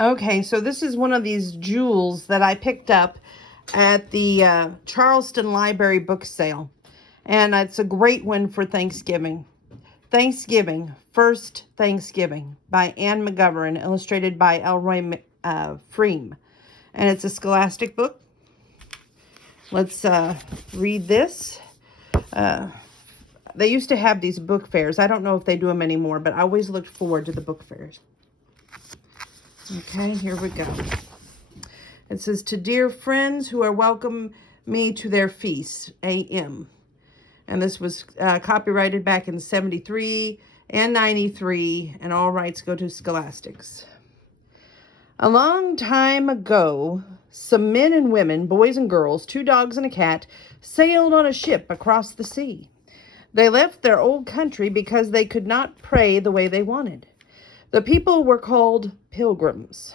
Okay, so this is one of these jewels that I picked up at the Charleston Library book sale. And it's a great one for Thanksgiving. Thanksgiving, First Thanksgiving by Ann McGovern, illustrated by Elroy Freem. And it's a scholastic book. Let's read this. They used to have these book fairs. I don't know if they do them anymore, but I always looked forward to the book fairs. Okay, here we go. It says, "To dear friends who are welcome me to their feasts, A.M." And this was copyrighted back in 73 and 93, and all rights go to Scholastics. A long time ago, some men and women, boys and girls, 2 dogs and a cat, sailed on a ship across the sea. They left their old country because they could not pray the way they wanted. The people were called pilgrims.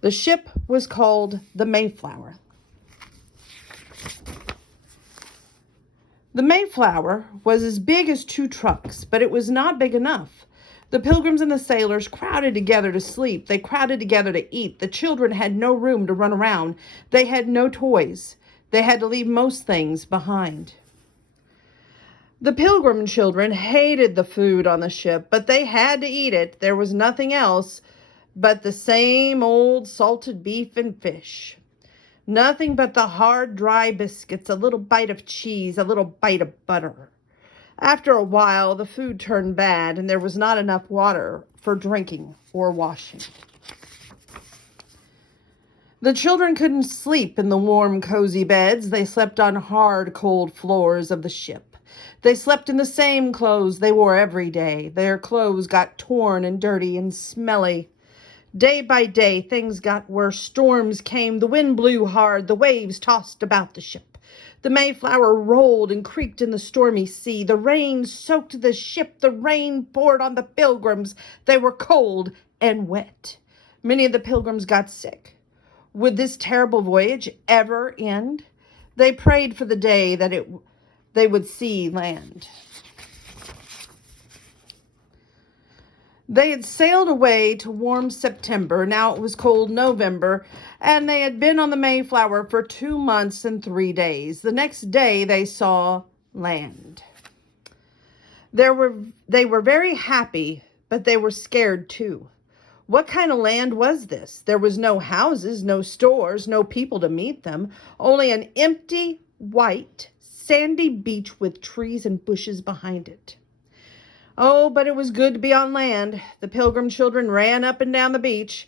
The ship was called the Mayflower. The Mayflower was as big as 2 trucks, but it was not big enough. The pilgrims and the sailors crowded together to sleep. They crowded together to eat. The children had no room to run around. They had no toys. They had to leave most things behind. The pilgrim children hated the food on the ship, but they had to eat it. There was nothing else but the same old salted beef and fish. Nothing but the hard, dry biscuits, a little bite of cheese, a little bite of butter. After a while, the food turned bad, and there was not enough water for drinking or washing. The children couldn't sleep in the warm, cozy beds. They slept on hard, cold floors of the ship. They slept in the same clothes they wore every day. Their clothes got torn and dirty and smelly. Day by day, things got worse. Storms came. The wind blew hard. The waves tossed about the ship. The Mayflower rolled and creaked in the stormy sea. The rain soaked the ship. The rain poured on the pilgrims. They were cold and wet. Many of the pilgrims got sick. Would this terrible voyage ever end? They prayed for the day that they would see land. They had sailed away to warm September. Now it was cold November, and they had been on the Mayflower for 2 months and 3 days. The next day they saw land. They were very happy, but they were scared too. What kind of land was this? There was no houses, no stores, no people to meet them, only an empty, white, sandy beach with trees and bushes behind it. Oh, but it was good to be on land. The pilgrim children ran up and down the beach,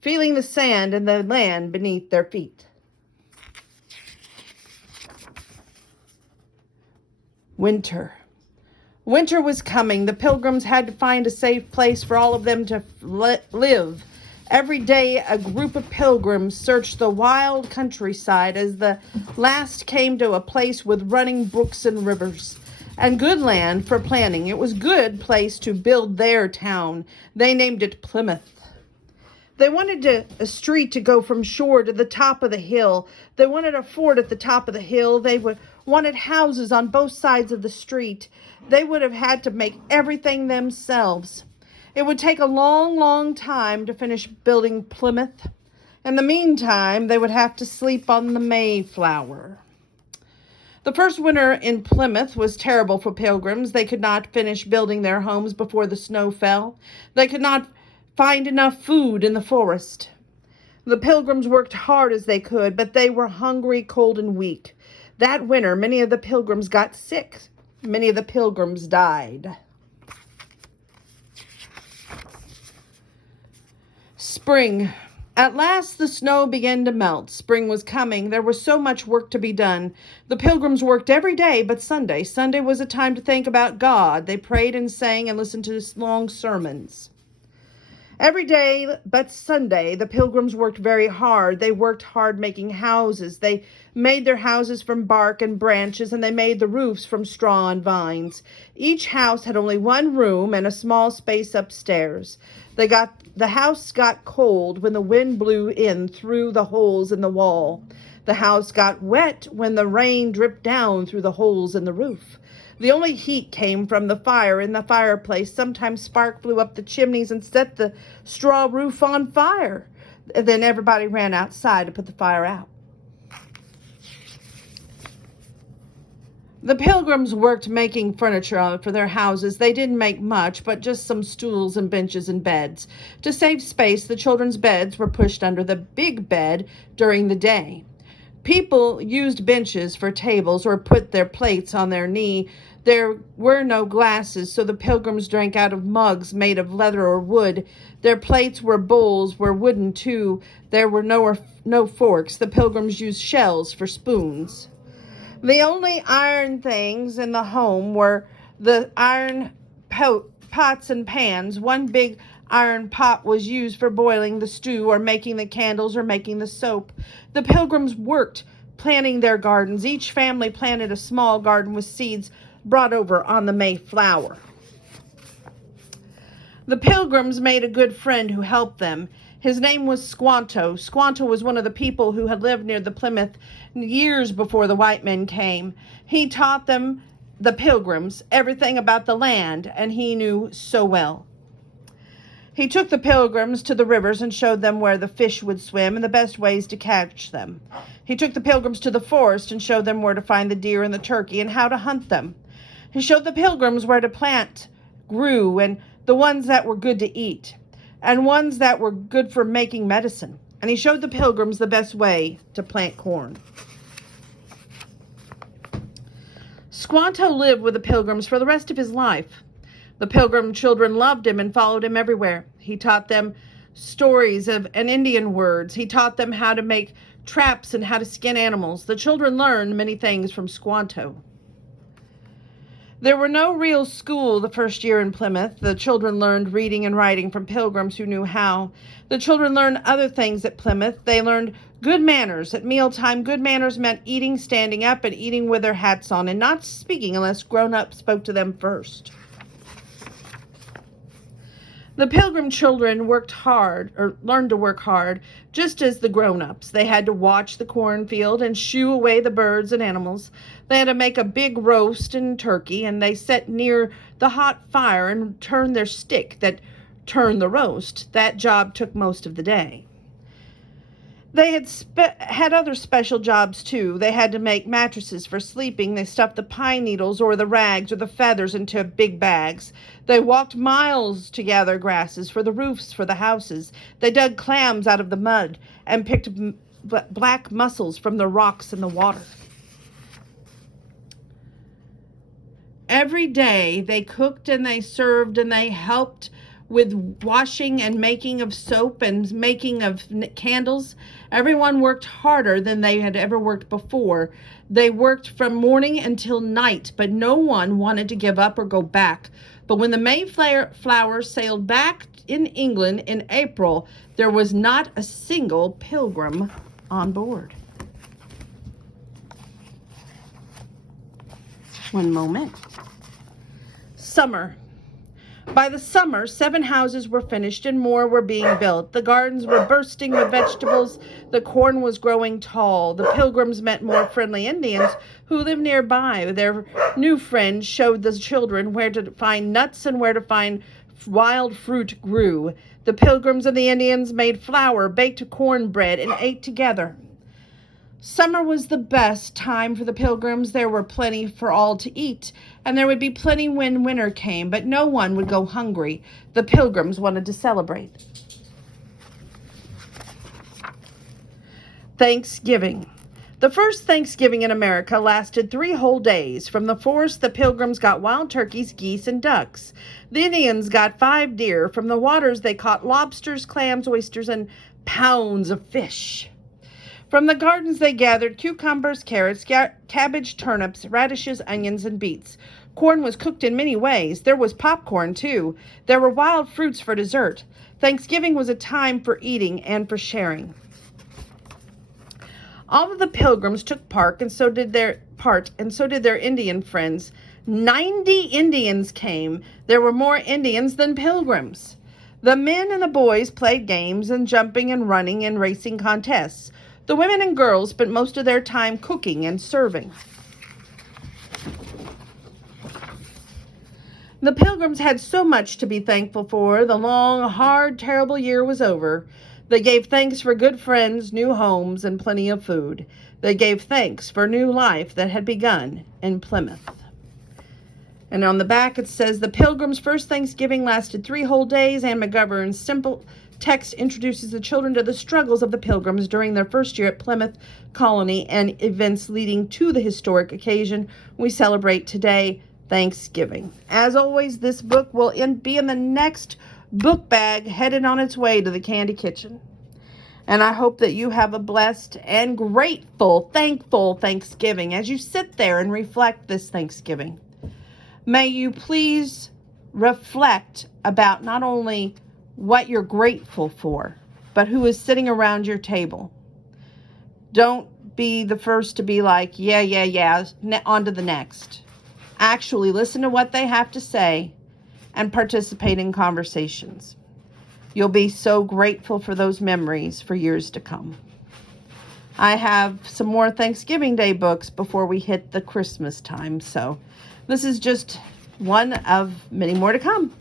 feeling the sand and the land beneath their feet. Winter. Winter was coming. The pilgrims had to find a safe place for all of them to live. Every day, a group of pilgrims searched the wild countryside as the last came to a place with running brooks and rivers and good land for planting. It was a good place to build their town. They named it Plymouth. They wanted a street to go from shore to the top of the hill. They wanted a fort at the top of the hill. They wanted houses on both sides of the street. They would have had to make everything themselves. It would take a long, long time to finish building Plymouth. In the meantime, they would have to sleep on the Mayflower. The first winter in Plymouth was terrible for pilgrims. They could not finish building their homes before the snow fell. They could not find enough food in the forest. The pilgrims worked hard as they could, but they were hungry, cold, and weak. That winter, many of the pilgrims got sick. Many of the pilgrims died. Spring. At last the snow began to melt. Spring was coming. There was so much work to be done. The pilgrims worked every day but Sunday. Sunday was a time to think about God. They prayed and sang and listened to long sermons. Every day but Sunday, the pilgrims worked very hard. They worked hard making houses. They made their houses from bark and branches, and they made the roofs from straw and vines. Each house had only one room and a small space upstairs. The house got cold when the wind blew in through the holes in the wall. The house got wet when the rain dripped down through the holes in the roof. The only heat came from the fire in the fireplace. Sometimes spark flew up the chimneys and set the straw roof on fire. And then everybody ran outside to put the fire out. The Pilgrims worked making furniture for their houses. They didn't make much, but just some stools and benches and beds. To save space, the children's beds were pushed under the big bed during the day. People used benches for tables or put their plates on their knee. There were no glasses, so the Pilgrims drank out of mugs made of leather or wood. Their plates were bowls were wooden too. There were no forks. The Pilgrims used shells for spoons. The only iron things in the home were the iron pots and pans. One big iron pot was used for boiling the stew or making the candles or making the soap. The Pilgrims worked planting their gardens. Each family planted a small garden with seeds brought over on the Mayflower. The Pilgrims made a good friend who helped them. His name was Squanto. Squanto was one of the people who had lived near the Plymouth years before the white men came. He taught them, the Pilgrims, everything about the land, and he knew so well. He took the Pilgrims to the rivers and showed them where the fish would swim and the best ways to catch them. He took the Pilgrims to the forest and showed them where to find the deer and the turkey and how to hunt them. He showed the Pilgrims where to plant grew and the ones that were good to eat, and ones that were good for making medicine. And he showed the Pilgrims the best way to plant corn. Squanto lived with the Pilgrims for the rest of his life. The Pilgrim children loved him and followed him everywhere. He taught them stories and Indian words. He taught them how to make traps and how to skin animals. The children learned many things from Squanto. There were no real school the first year in Plymouth. The children learned reading and writing from Pilgrims who knew how. The children learned other things at Plymouth. They learned good manners. At mealtime, good manners meant eating standing up and eating with their hats on and not speaking unless grown-ups spoke to them first. The Pilgrim children worked hard, or learned to work hard, just as the grown-ups. They had to watch the cornfield and shoo away the birds and animals. They had to make a big roast and turkey, and they sat near the hot fire and turned their stick that turned the roast. That job took most of the day. They had other special jobs, too. They had to make mattresses for sleeping. They stuffed the pine needles or the rags or the feathers into big bags. They walked miles to gather grasses for the roofs for the houses. They dug clams out of the mud and picked black mussels from the rocks in the water. Every day they cooked and they served and they helped with washing and making of soap and making of candles. Everyone worked harder than they had ever worked before. They worked from morning until night, but no one wanted to give up or go back. But when the Mayflower sailed back in England in April, there was not a single Pilgrim on board. One moment. Summer. By the summer, 7 houses were finished and more were being built. The gardens were bursting with vegetables. The corn was growing tall. The Pilgrims met more friendly Indians who lived nearby. Their new friends showed the children where to find nuts and where to find wild fruit grew. The Pilgrims and the Indians made flour, baked cornbread, and ate together. Summer was the best time for the Pilgrims. There were plenty for all to eat, and there would be plenty when winter came, but no one would go hungry. The Pilgrims wanted to celebrate. Thanksgiving. The first Thanksgiving in America lasted 3 whole days. From the forest, the Pilgrims got wild turkeys, geese, and ducks. The Indians got 5 deer. From the waters, they caught lobsters, clams, oysters, and pounds of fish. From the gardens they gathered cucumbers, carrots, cabbage, turnips, radishes, onions, and beets. Corn was cooked in many ways. There was popcorn, too. There were wild fruits for dessert. Thanksgiving was a time for eating and for sharing. All of the Pilgrims took part, and so did their Indian friends. 90 Indians came. There were more Indians than Pilgrims. The men and the boys played games and jumping and running and racing contests. The women and girls spent most of their time cooking and serving. The Pilgrims had so much to be thankful for. The long, hard, terrible year was over. They gave thanks for good friends, new homes, and plenty of food. They gave thanks for new life that had begun in Plymouth. And on the back it says, the Pilgrims' first Thanksgiving lasted 3 whole days. Ann McGovern's simple text introduces the children to the struggles of the Pilgrims during their first year at Plymouth Colony and events leading to the historic occasion we celebrate today, Thanksgiving. As always, this book will be in the next book bag headed on its way to the Candy Kitchen. And I hope that you have a blessed and grateful, thankful Thanksgiving as you sit there and reflect this Thanksgiving. May you please reflect about not only what you're grateful for, but who is sitting around your table. Don't be the first to be like, yeah, on to the next. Actually listen to what they have to say and participate in conversations. You'll be so grateful for those memories for years to come. I have some more Thanksgiving Day books before we hit the Christmas time, so this is just one of many more to come.